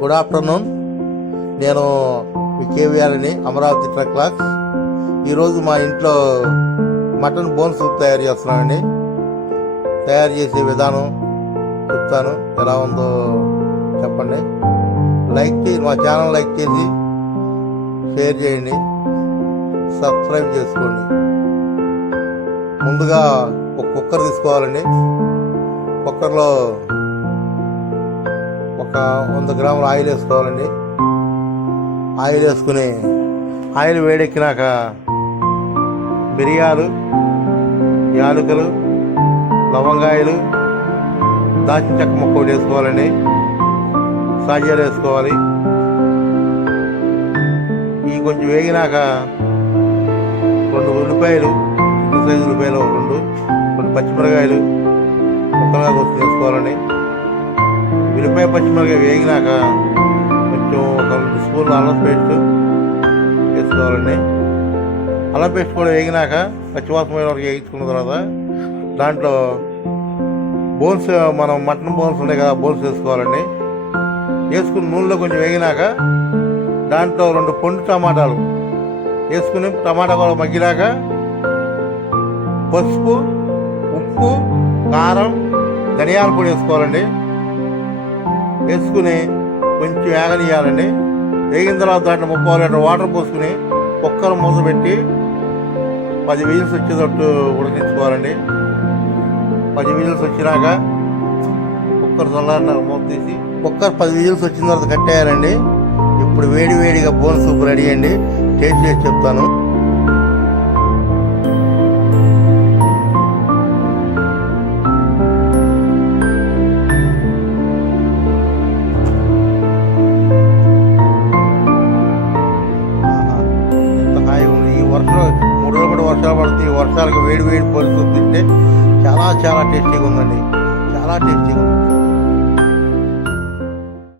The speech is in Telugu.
Good afternoon. నేను మీ కేవీఆర్ని అమరావతి ట్రక్ క్లాక్స్. ఈరోజు మా ఇంట్లో మటన్ బోన్ సూప్ తయారు చేస్తున్నానండి. తయారు చేసే విధానం చెప్తాను, ఎలా ఉందో చెప్పండి. మా ఛానల్ లైక్ చేసి షేర్ చేయండి, సబ్స్క్రైబ్ చేసుకోండి. ముందుగా ఒక కుక్కర్ తీసుకోవాలండి. కుక్కర్లో ఒక 100 గ్రాముల ఆయిల్ వేసుకోవాలండి. ఆయిల్ వేసుకుని ఆయిల్ వేడెక్కినాక మిరియాలు, యాలకులు, లవంగాయలు, దాల్చిన చెక్క ముక్క ఒకటి వేసుకోవాలండి. సాజీర వేసుకోవాలి. ఈ కొంచెం వేగినాక 2 ఉల్లిపాయలు, చిన్న సైజు ఉల్లిపాయలు 2 పచ్చిమిరకాయలు ముక్కలుగా కోసుకుని వేసుకోవాలండి. ఉల్లిపాయ పచ్చిమిరకాయ వేగినాక కొంచెం ఒక 2 స్పూన్లు అల్లం పేస్ట్ వేసుకోవాలండి. అల్లం పేస్ట్ కూడా వేగినాక పచ్చివాసన వరకు వేయించుకున్న తర్వాత దాంట్లో బోన్స్, మనం మటన్ బోన్స్ ఉన్నాయి కదా, బోన్స్ వేసుకోవాలండి. వేసుకుని నూనెలో కొంచెం వేగినాక దాంట్లో 2 పండు టమాటాలు వేసుకుని టమాటా కూడా మగ్గినాక పసుపు, ఉప్పు, కారం, ధనియాల పొడి వేసుకోవాలండి. వేసుకుని కొంచెం వేగనియాలండి. వేగిన తర్వాత దాంట్లో 30 లీటర్ వాటర్ పోసుకుని కుక్కర్ మూత పెట్టి 10 విజిల్స్ వచ్చేటట్టు ఉడికించుకోవాలండి. 10 విజిల్స్ వచ్చినాక కుక్కర్ చల్లారినాక మూత తీసి కుక్కర్ 10 విజిల్స్ వచ్చిన తర్వాత కట్టేయాలండి. ఇప్పుడు వేడిగా బోన్ సూప్ రెడీ అండి. టేస్ట్ చేసి చెప్తాను. వర్షాలు 3 రోజులు కూడా వర్షాలు పడుతుంది. వర్షాలకు వేడి బోన్ సూప్ తింటే చాలా టేస్టీగా ఉందండి. చాలా టేస్టీగా ఉంది.